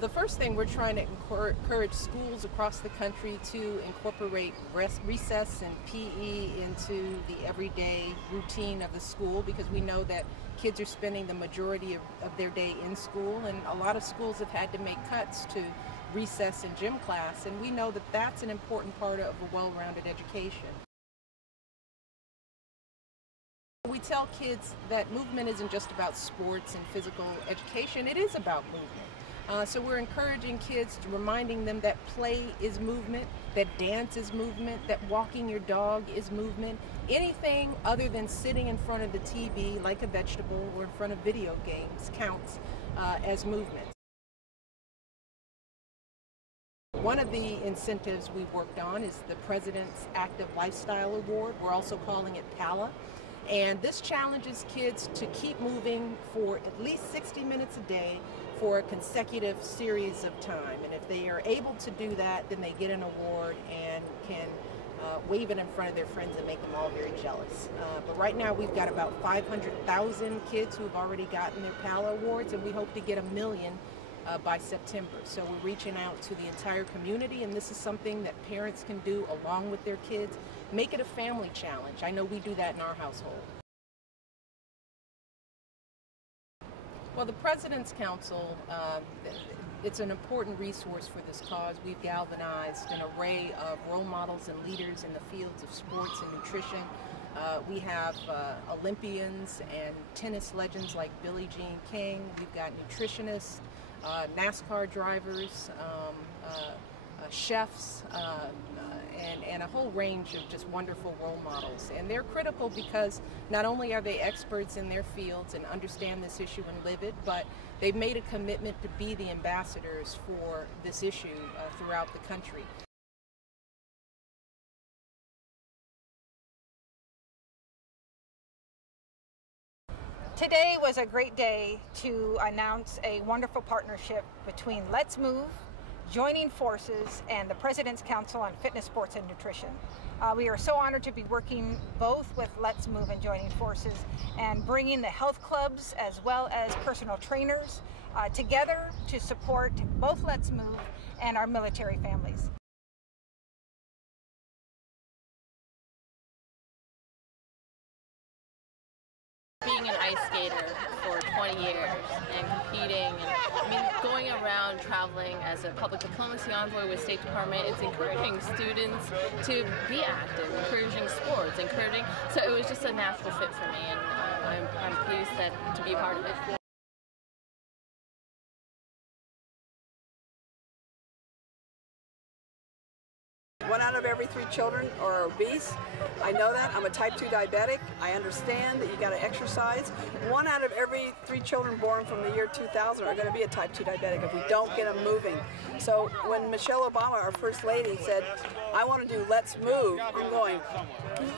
The first thing, we're trying to encourage schools across the country to incorporate recess and PE into the everyday routine of the school, because we know that kids are spending the majority of their day in school, and a lot of schools have had to make cuts to recess and gym class, and we know that that's an important part of a well-rounded education. We tell kids that movement isn't just about sports and physical education, it is about movement. So we're encouraging kids, reminding them that play is movement, that dance is movement, that walking your dog is movement. Anything other than sitting in front of the TV like a vegetable or in front of video games counts as movement. One of the incentives we've worked on is the President's Active Lifestyle Award. We're also calling it PALA. And this challenges kids to keep moving for at least 60 minutes a day for a consecutive series of time. And if they are able to do that, then they get an award and can wave it in front of their friends and make them all very jealous. But right now we've got about 500,000 kids who have already gotten their PALA awards, and we hope to get 1 million by September. So we're reaching out to the entire community, and this is something that parents can do along with their kids. Make it a family challenge. I know we do that in our household. Well, the President's Council, it's an important resource for this cause. We've galvanized an array of role models and leaders in the fields of sports and nutrition. We have Olympians and tennis legends like Billie Jean King. We've got nutritionists, NASCAR drivers, chefs, and a whole range of just wonderful role models. And they're critical because not only are they experts in their fields and understand this issue and live it, but they've made a commitment to be the ambassadors for this issue throughout the country. Today was a great day to announce a wonderful partnership between Let's Move, Joining Forces, and the President's Council on Fitness, Sports, and Nutrition. We are so honored to be working both with Let's Move and Joining Forces and bringing the health clubs as well as personal trainers together to support both Let's Move and our military families. Being an ice skater for 20 years and competing, and going around traveling as a public diplomacy envoy with State Department, it's encouraging students to be active, encouraging sports, so it was just a natural fit for me, and I'm pleased to be a part of it. 1 out of every 3 children are obese. I know that. I'm a type 2 diabetic. I understand that you got to exercise. 1 out of every 3 children born from the year 2000 are going to be a type 2 diabetic if we don't get them moving. So when Michelle Obama, our First Lady, said, I want to do Let's Move, I'm going,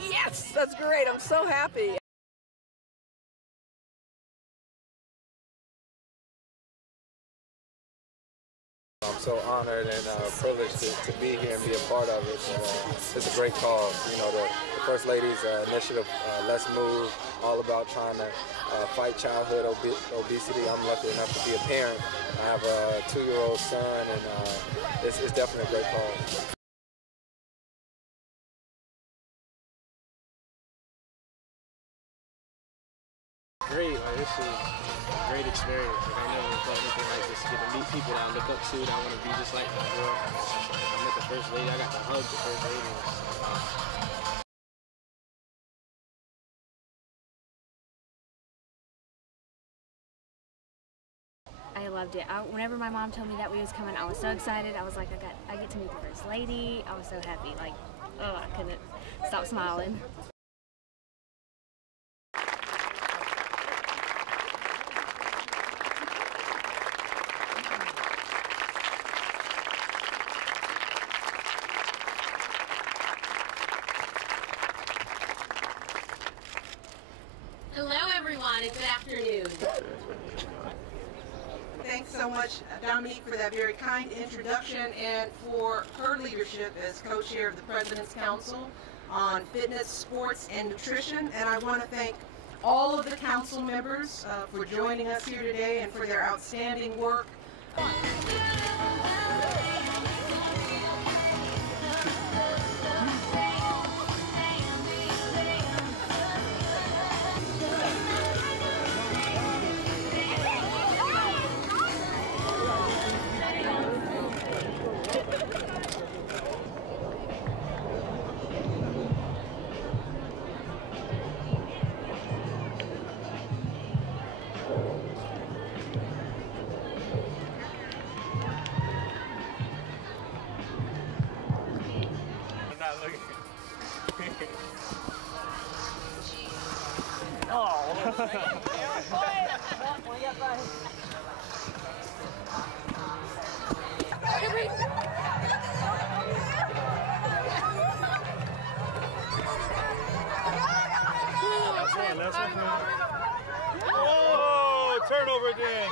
yes, that's great. I'm so happy. I'm so honored and privileged to be here and be a part of it. It's a great cause. You know, the First Lady's initiative, Let's Move, all about trying to fight childhood obesity. I'm lucky enough to be a parent. I have a 2-year-old son, and it's definitely a great cause. Great, this is a great experience. I never felt anything like this. Get to meet people that I look up to, that I want to be just like my girl. I met the First Lady, I got to hug the First Lady. I loved it. Whenever my mom told me that we was coming, I was so excited. I was like, I get to meet the First Lady. I was so happy. Like, oh, I couldn't stop smiling. Hello everyone, and good afternoon. Thanks so much, Dominique, for that very kind introduction and for her leadership as co-chair of the President's Council on Fitness, Sports, and Nutrition. And I want to thank all of the council members for joining us here today and for their outstanding work. Oh, turnover again.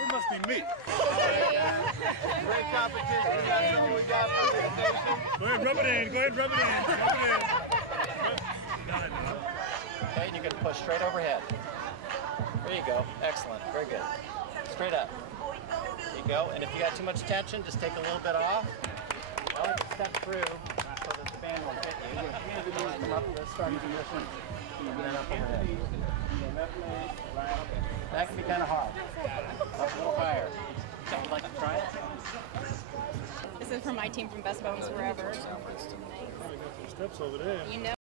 It must be me. Great competition. That's all we got for this nation. Go ahead, rub it in. Go ahead, rub it in. Rub it in. Okay, and you can push straight overhead. There you go. Excellent. Very good. Straight up. There you go. And if you got too much tension, just take a little bit off. I like to step through so that the band won't hit you. Come up to the starting position. And then up overhead. That can be kind of hard. Up a little higher. Would you like to try it? This is from my team from Best Bones Forever. Steps over there. You know.